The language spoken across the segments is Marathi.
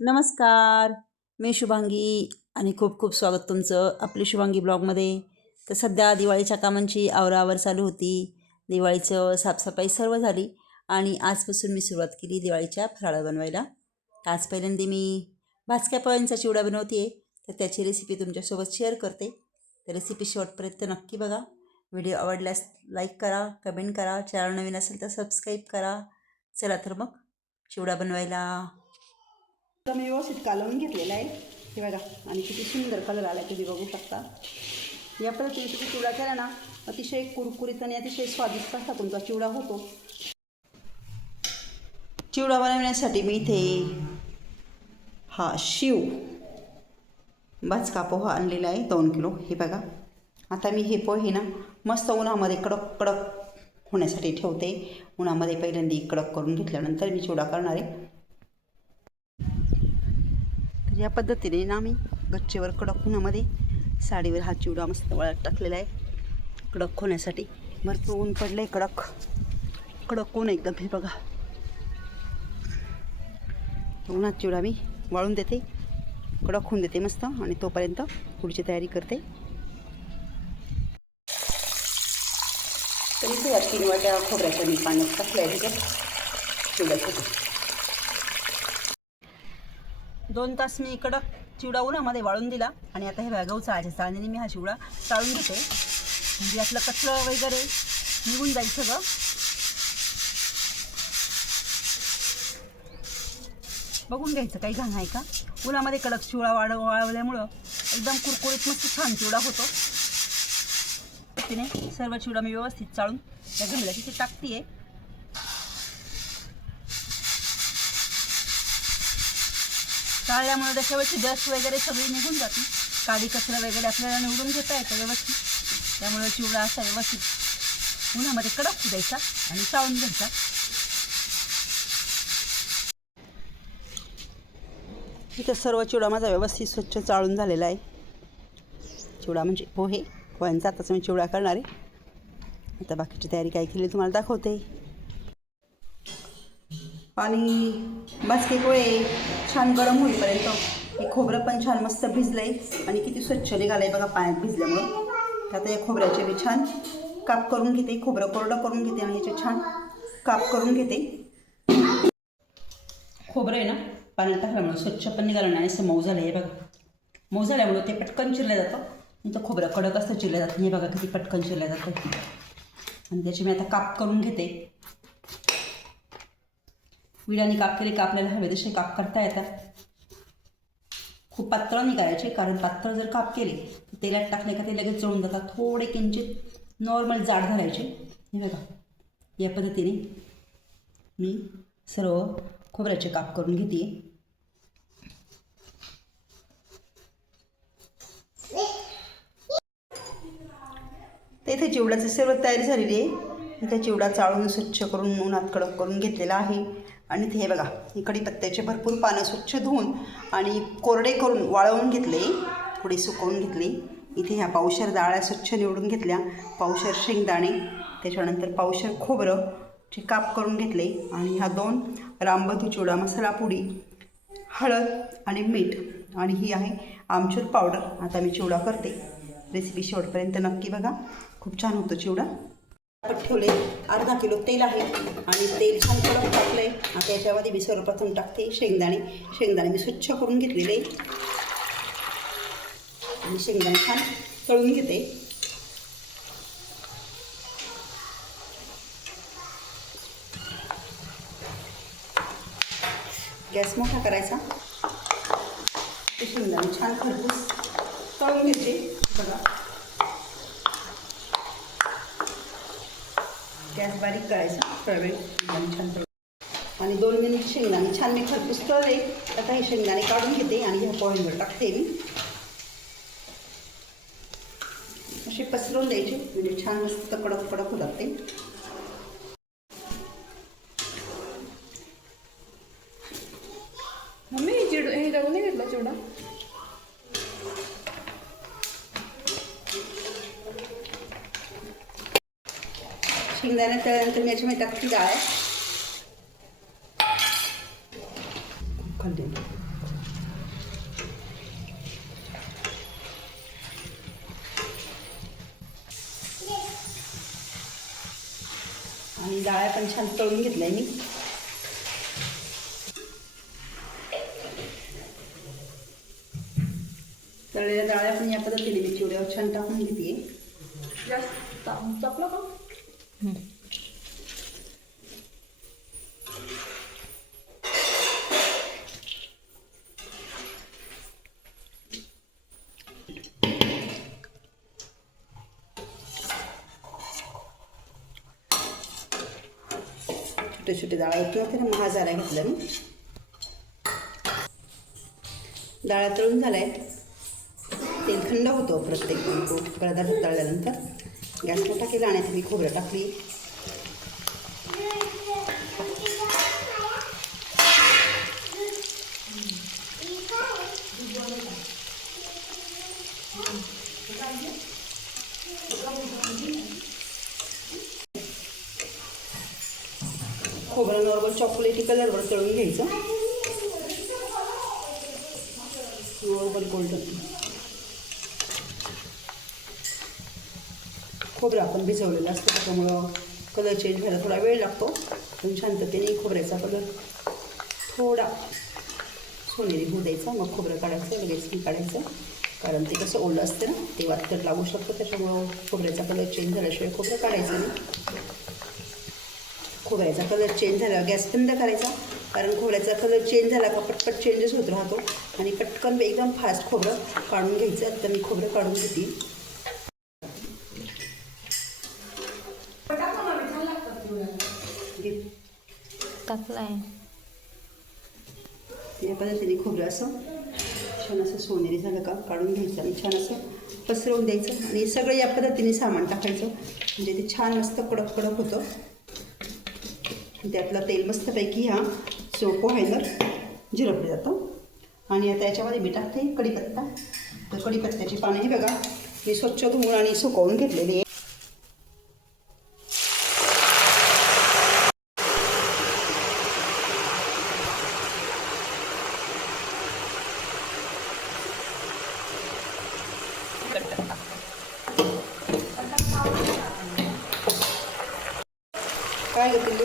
नमस्कार मी शुभांगी आणि खूप खूप स्वागत तुमचं आपली शुभांगी ब्लॉगमध्ये. तर सध्या दिवाळीच्या कामांची आवरावर चालू होती. दिवाळीचं साफसफाई सर्व झाली आणि आजपासून मी सुरुवात केली दिवाळीच्या फराळा बनवायला. आज पहिल्यांदा मी भाजक्या पोळ्यांचा चिवडा बनवते तर त्याची रेसिपी तुमच्यासोबत शेअर करते. तर रेसिपी शेवटपर्यंत नक्की बघा. व्हिडिओ आवडल्यास लाईक करा कमेंट करा. चॅनल नवीन असेल तर सबस्क्राईब करा. चला तर मग चिवडा बनवायला. तर मी व्यवस्थित कालवून घेतलेला आहे. हे बघा आणि किती सुंदर कलर आला तुम्ही बघू शकता. या पद्धतीने तुम्ही चिवडा केला ना अतिशय कुरकुरीत आणि अतिशय स्वादिष्ट असा तुमचा चिवडा होतो. चिवडा बनवण्यासाठी मी इथे हा शिव भाजका पोहा आणलेला आहे दोन किलो. हे बघा आता मी हे पोहे ना मस्त उन्हामध्ये कडक कडक होण्यासाठी ठेवते. उन्हामध्ये पहिल्यांदा कडक करून घेतल्यानंतर मी चिवडा करणार आहे तर या पद्धतीने ना आम्ही गच्चीवर कडक उन्हामध्ये साडीवर हा चिवडा मस्त वळत टाकलेला आहे. कडक होण्यासाठी. भरपूर ऊन पडलं आहे कडक. कडक ऊन एकदम हे बघा. उन्हात चिवडा मी वाळून देते. कडक होऊन देते मस्त आणि तोपर्यंत पुढची तयारी करते. तरी इथे या तीन वाट्या खोबऱ्याच्या मी पाण्यात टाकल्या आहे? तिथे चिवड्यासाठी दोन तास मी कडक चिवडा उन्हामध्ये वाळून दिला. आणि आता हे बघा गहू चाळायच्या चाळणीने मी हा चिवडा चाळून घेते. म्हणजे यातलं कचरं वगैरे निघून जाईल सगळं. बघून घ्यायचं काही घाण आहे का? उन्हामध्ये कडक चिवडा वाढ वाळवल्यामुळं एकदम कुरकुरीत मस्त छान चिवडा होतो. तिने सर्व चिवडा मी व्यवस्थित चाळून त्या घडल्या तिथे टाकते टाळल्यामुळे त्याच्यावरची डस्ट वगैरे सगळी निघून जाते. काडी कचरा वगैरे आपल्याला निवडून घेता येतं व्यवस्थित. त्यामुळे चिवडा असा व्यवस्थित उन्हामध्ये कडक द्यायचा आणि चाळून घ्यायचा. इथं सर्व चिवडा माझा व्यवस्थित स्वच्छ चाळून झालेला आहे. चिवडा म्हणजे पोहे. पोह्यांचा आताच मी चिवडा करणार आहे. आता बाकीची तयारी काय केली तुम्हाला दाखवते. आणि बासके पोहे छान गरम होईपर्यंत. हे खोबरं पण छान मस्त भिजलं आहे आणि किती स्वच्छ निघालं आहे बघा पाण्यात भिजल्यामुळं. तर आता या खोबऱ्याचे मी छान काप करून घेते खोबरं कोरडं करून घेते आणि याचे छान काप करून घेते. खोबरं आहे ना पाण्यात टाकल्यामुळं स्वच्छ पण निघालं नाही असं मऊ झालं आहे बघा. मऊ झाल्यामुळं ते पटकन चिरलं जातं. नंतर तर खोबरं कडक असतं चिरलं जातं. हे बघा किती पटकन चिरलं जातं. आणि त्याचे मी आता काप करून घेते. विड्याने काप केले का आपल्याला हवे तसे काप करता येतात. खूप पातळ नाही करायचे कारण पातळ जर काप केले तर तेलात टाकले का ते लगेच जळून जातात. थोडे किंचित नॉर्मल जाड धरायचे. हे बघा या पद्धतीने मी सर्व खोबऱ्याचे काप करून घेते. तर इथे चिवड्याचं सर्व तयारी झालेली आहे. इथे चिवडा चाळून स्वच्छ करून उन्हात कडक करून घेतलेला आहे. आणि हे बघा ही कढीपत्त्याचे भरपूर पानं स्वच्छ धुवून आणि कोरडे करून वाळवून घेतले थोडी सुकवून घेतली. इथे ह्या पावशर डाळ्या स्वच्छ निवडून घेतल्या. पावशर शेंगदाणे त्याच्यानंतर पावशर खोबरं चे काप करून घेतले. आणि ह्या दोन रामबधू चिवडा मसाला पुडी हळद आणि मीठ. आणि ही आहे आमचूर पावडर. आता मी चिवडा करते. रेसिपी शेवटपर्यंत नक्की बघा. खूप छान होतो चिवडा. ठेवले. अर्धा किलो तेल आहे. आणि तेल छान कडक टाकलं आहे आता याच्यामध्ये मी सर्वप्रथम टाकते शेंगदाणे. शेंगदाणे मी स्वच्छ करून घेतलेले आणि शेंगदाणे छान तळून घेते. गॅस मोठा करायचा. ते शेंगदाणे छान खरपूस तळून घेते. बघा. गॅस बारीक करायचा तळवेळ छान आणि दोन मिनिट शेंगदाणे छान मी खरपूस तळले. आता हे शेंगदाणे काढून घेते आणि ह्या पॉईंटवर टाकते मी. असे पसरून द्यायचे म्हणजे छान मस्त कडक कडक होतात ते. शेंगदाणा तळल्यानंतर मी याच्यामध्ये टाकते डाळ आणि डाळ्या पण छान तळून घेतल्या मी. तळलेल्या डाळ्या पण या पद्धतीने मी चिवड्यावर छान टाकून घेते. जास्त छोटे छोटे डाळ. किंवा त्याला महाजारा मग मी डाळ्या तळून झालाय. तेल थंड होतो प्रत्येक तो पदार्थ तळल्यानंतर. गॅस मोठा आणि मी खोबरं टाकली. खोबरं नॉर्मल चॉकलेटी कलरवर तळून घ्यायचं. नॉर्मल गोल्डन खोबरं आपण भिजवलेलं असतं त्याच्यामुळं कलर चेंज व्हायला थोडा वेळ लागतो. पण शांततेने खोबऱ्याचा कलर थोडा सोनेरी होऊ द्यायचा. मग खोबरं काढायचं लगेच मी काढायचं. कारण ते कसं ओलं असतं ना ते वातकट लागू शकतं. त्याच्यामुळं खोबऱ्याचा कलर चेंज झाल्याशिवाय खोबरं काढायचं नाही. खोबऱ्याचा कलर चेंज झाला. गॅस बंद करायचा. कारण खोबऱ्याचा कलर चेंज झाला का पटपट चेंजेस होत राहतो. आणि पटकन एकदम फास्ट खोबरं काढून घ्यायचं. तर मी खोबरं काढून घेते. टाकलाय या पद्धतीने खोबरं असं छान असं सोनेरी झालं का काढून घ्यायचं आणि छान असं पसरवून द्यायचं. आणि सगळं या पद्धतीने सामान टाकायचं. म्हणजे ते छान मस्त कडक कडक होतं. त्यातलं तेल मस्तपैकी हा सो व्हायला झिरपलं जातं. आणि आता याच्यामध्ये मी टाकते कढीपत्ता. तर कढीपत्त्याची पानं बघा मी स्वच्छ धुवून आणि सुकवून घेतलेली आहे काय घेतली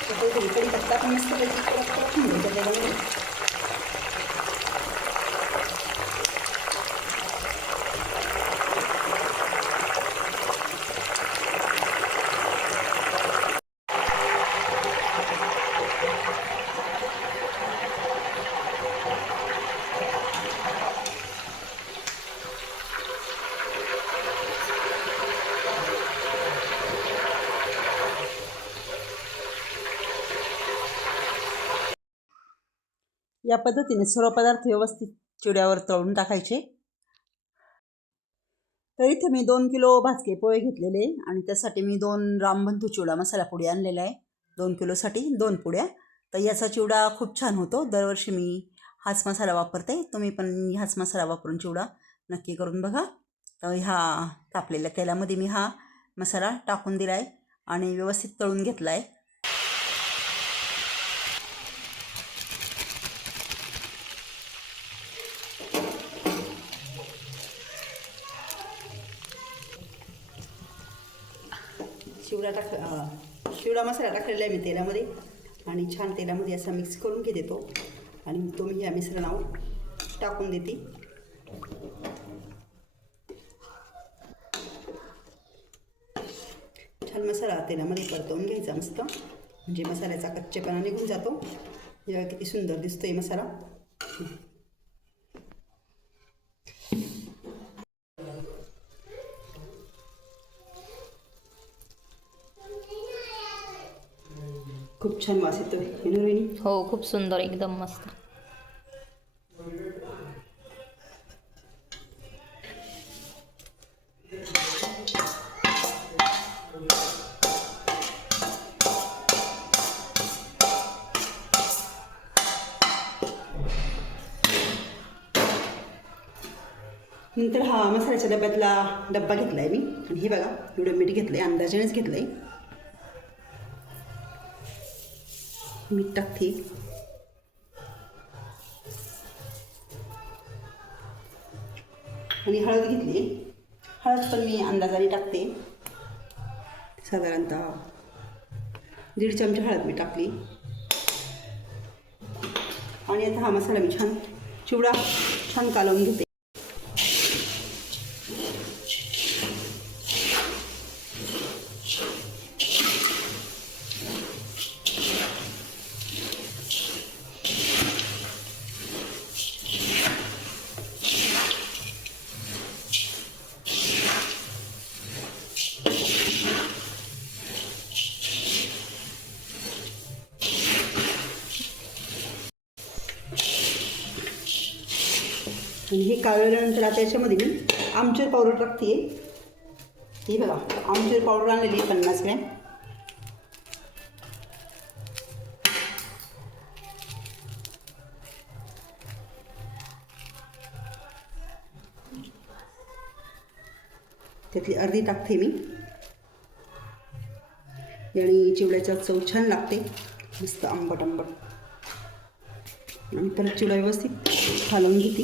कसं बघू कढीपत्ता पण मस्त पैकी कडक कडक होऊन जातो त्याच्यामुळे. या पद्धतीने सर्व पदार्थ व्यवस्थित चिवड्यावर तळून टाकायचे. तर इथे मी दोन किलो भाजके पोहे घेतलेले आणि त्यासाठी मी दोन रामबंधू चिवडा मसाला पुडी आणलेला आहे. दोन किलोसाठी दोन पुड्या. तर याचा चिवडा खूप छान होतो. दरवर्षी मी हाच मसाला वापरते. तुम्ही पण हाच मसाला वापरून चिवडा नक्की करून बघा. तर ह्या तापलेल्या तेलामध्ये मी हा मसाला टाकून दिला आहे आणि व्यवस्थित तळून घेतला आहे चिवडा टाक चिवडा शिवडा मसाला टाकलेला आहे मी तेलामध्ये. आणि छान तेलामध्ये असा मिक्स करून घेते तो. आणि तो मी या मिश्रणावर टाकून देते. छान मसाला तेलामध्ये परतवून घ्यायचा मस्त. म्हणजे मसाल्याचा कच्चेपणा निघून जातो. जेव्हा किती सुंदर दिसतोय मसाला. छान वास येतो रोहिणी हो खूप सुंदर एकदम मस्त. नंतर हा मसाल्याच्या डब्यातला डब्बा घेतला आहे मी. आणि हे बघा एवढं मीठ घेतलं आहे अंदाजानेच घेतलं आहे मीठ टाकते. आणि हळद घेतली. हळद पण मी अंदाजाने टाकते. साधारणतः दीड चमचे हळद मी टाकली. आणि आता हा मसाला मी छान चिवडा छान कालवून घेते. आणि हे आता याच्यामध्ये मी आमचूर पावडर टाकते. हे बघा आमचूर पावडर आणलेली आहे पन्नास ग्रॅम. त्यातली अर्धी टाकते मी. आणि चिवड्याचा चव छान लागते. मस्त आंबट आंबट. आणि परत चिवडा व्यवस्थित घालून घेते.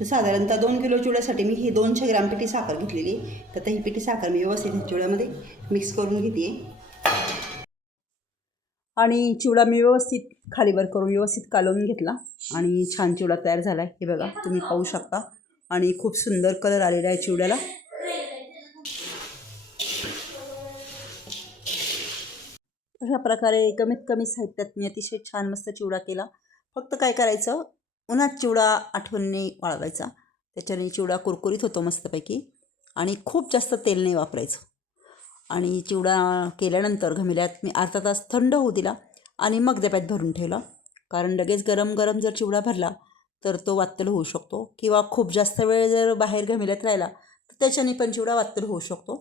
तर साधारणतः दोन किलो चिवड्यासाठी मी ही दोनशे ग्राम पिठी साखर घेतलेली तर आता ही पिठी साखर मी व्यवस्थित ह्या चिवड्यामध्ये मिक्स करून घेते. आणि चिवडा मी व्यवस्थित खालीवर करून व्यवस्थित कालवून घेतला. आणि छान चिवडा तयार झाला आहे हे बघा तुम्ही पाहू शकता. आणि खूप सुंदर कलर आलेला आहे चिवड्याला. अशा प्रकारे कमीत कमी साहित्यात मी अतिशय छान मस्त चिवडा केला. फक्त काय करायचं उन्हात चिवडा आठवणीने वाळवायचा. त्याच्याने चिवडा कुरकुरीत होतो मस्तपैकी आणि खूप जास्त तेल नाही वापरायचं. आणि चिवडा केल्यानंतर घमिल्यात मी अर्धा तास थंड होऊ दिला आणि मग डब्यात भरून ठेवला. कारण लगेच गरम गरम जर चिवडा भरला तर तो वात्तल होऊ शकतो किंवा खूप जास्त वेळ जर बाहेर घमिल्यात राहिला तर त्याच्याने पण चिवडा वात्तल होऊ शकतो.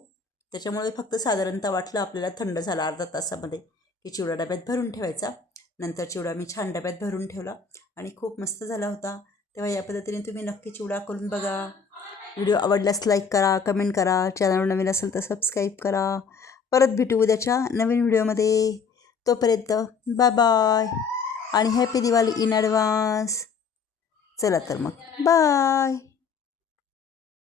त्याच्यामुळे फक्त साधारणतः वाटलं आपल्याला थंड झाला अर्धा तासामध्ये की चिवडा डब्यात भरून ठेवायचा. नंतर चिवडा मी छान डब्यात भरून ठेवला आणि खूप मस्त झाला होता. तेव्हा या पद्धतीने तुम्ही नक्की चिवडा करून बघा. व्हिडिओ आवडल्यास लाईक करा कमेंट करा. चॅनल नवीन असेल तर सबस्क्राईब करा. परत भेटू उद्याच्या नवीन व्हिडिओमध्ये तोपर्यंत बाय बाय आणि हॅपी दिवाळी इन ॲडव्हान्स चला तर मग. बाय